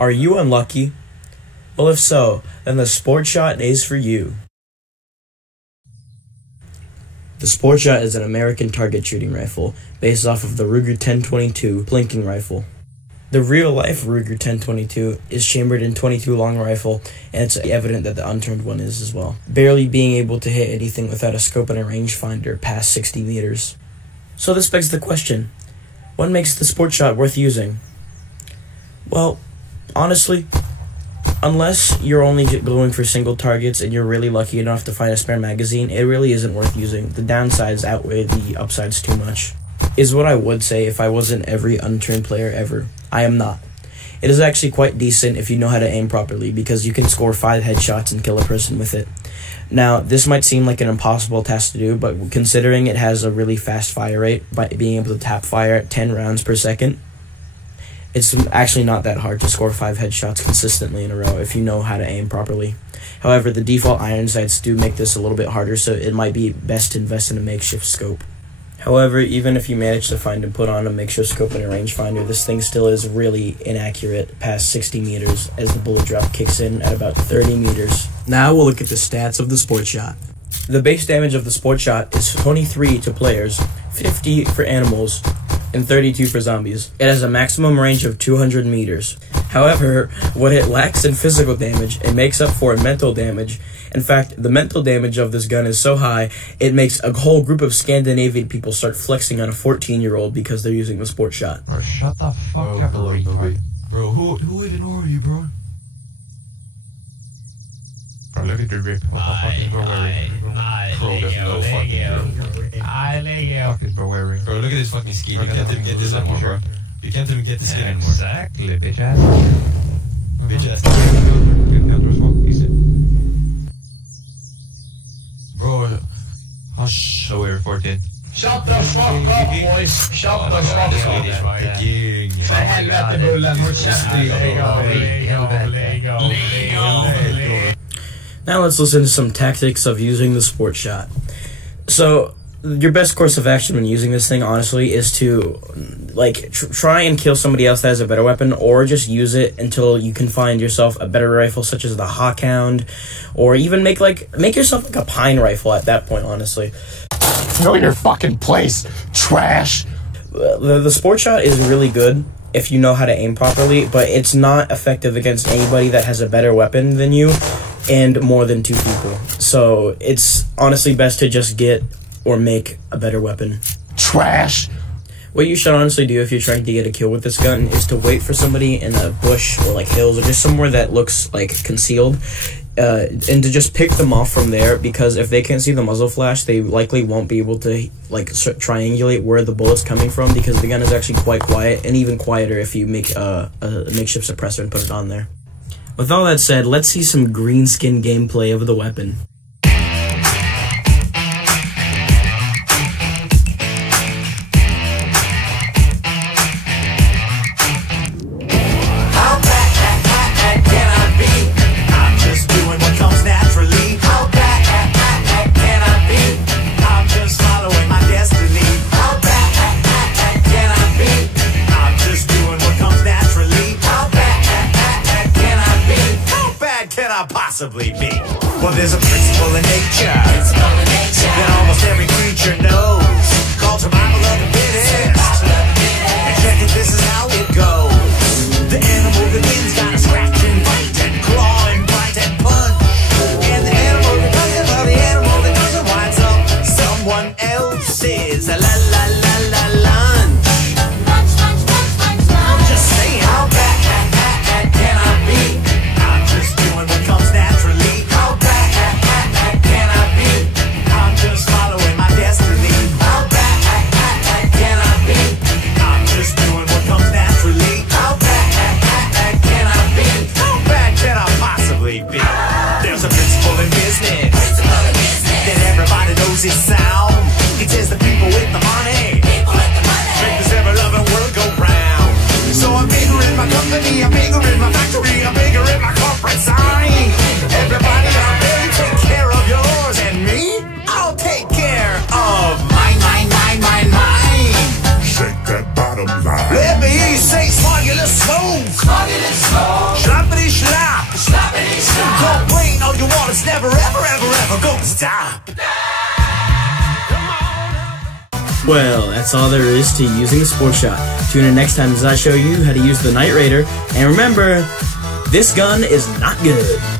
Are you unlucky? Well, if so, then the Sportshot is for you. The Sportshot is an American target shooting rifle based off of the Ruger 1022 plinking rifle. The real-life Ruger 1022 is chambered in .22 long rifle, and it's evident that the Unturned one is as well, barely being able to hit anything without a scope and a rangefinder past 60 meters. So this begs the question, what makes the Sportshot worth using? Well, honestly, unless you're only going for single targets and you're really lucky enough to find a spare magazine, it really isn't worth using. The downsides outweigh the upsides too much. Is what I would say if I wasn't every Unturned player ever. I am not. It is actually quite decent if you know how to aim properly, because you can score 5 headshots and kill a person with it. Now, this might seem like an impossible task to do, but considering it has a really fast fire rate, by being able to tap fire at 10 rounds per second, it's actually not that hard to score 5 headshots consistently in a row if you know how to aim properly. However, the default iron sights do make this a little bit harder, so it might be best to invest in a makeshift scope. However, even if you manage to find and put on a makeshift scope and a rangefinder, this thing still is really inaccurate past 60 meters, as the bullet drop kicks in at about 30 meters. Now we'll look at the stats of the Sportshot. The base damage of the Sportshot is 23 to players, 50 for animals, and 32 for zombies. It has a maximum range of 200 meters. However, what it lacks in physical damage, it makes up for in mental damage. In fact, the mental damage of this gun is so high, it makes a whole group of Scandinavian people start flexing on a 14-year-old because they're using the Sportshot. Bro, shut the fuck up, retard. Bro, who even are you, bro? Bro, look at your grip. What the fuck is bro wearing? Bro, there's no fucking grip. Fuck is bro wearing? Bro, look at this fucking skin. You can't even get this anymore, bro. You can't even get the skin anymore. Exactly, bitch ass. Bitch ass. Bro, hush. So we're 14. Shut the fuck up, boys. Shut the fuck up. För helvete, Bullen. Håll käften. Now let's listen to some tactics of using the Sportshot. So, your best course of action when using this thing, honestly, is to try and kill somebody else that has a better weapon, or just use it until you can find yourself a better rifle, such as the Hawkhound, or even make yourself like a pine rifle at that point, honestly. Know your fucking place, trash. The Sportshot is really good if you know how to aim properly, but it's not effective against anybody that has a better weapon than you and more than 2 people. So it's honestly best to just get or make a better weapon. Trash. What you should honestly do if you're trying to get a kill with this gun is to wait for somebody in a bush or like hills or just somewhere that looks like concealed, and to just pick them off from there, because if they can't see the muzzle flash, they likely won't be able to triangulate where the bullet's coming from, because the gun is actually quite quiet, and even quieter if you make a makeshift suppressor and put it on there. With all that said, let's see some green skin gameplay of the weapon. Possibly be. Well, there's a principle in nature that almost every creature knows, called survival of the fittest. And check it, this is how it goes. The animal that wins gotta scratch and bite and claw and bite and punch. And the animal that doesn't, well, the animal that doesn't winds up someone else's la la la la lunch. I'm just saying, how bad can I be? I'm just doing what comes naturally. How bad can I be? I'm just following my destiny. How bad can I be? I'm just doing what comes naturally. How bad can I be? How bad can I possibly be? There's a principle in business that everybody knows is sound. It says the people with the money make this ever-loving world go round. So I'm bigger in my company, I'm bigger in my factory, I'm bigger in my corporate sign. Everybody out there, take care of yours, and me, I'll take care of mine. Shake that bottom line. Let me say, smuggle smoke. thought it's never, ever, ever, ever gonna stop. Well, that's all there is to using the Sportshot. Tune in next time as I show you how to use the Night Raider. And remember, this gun is not good.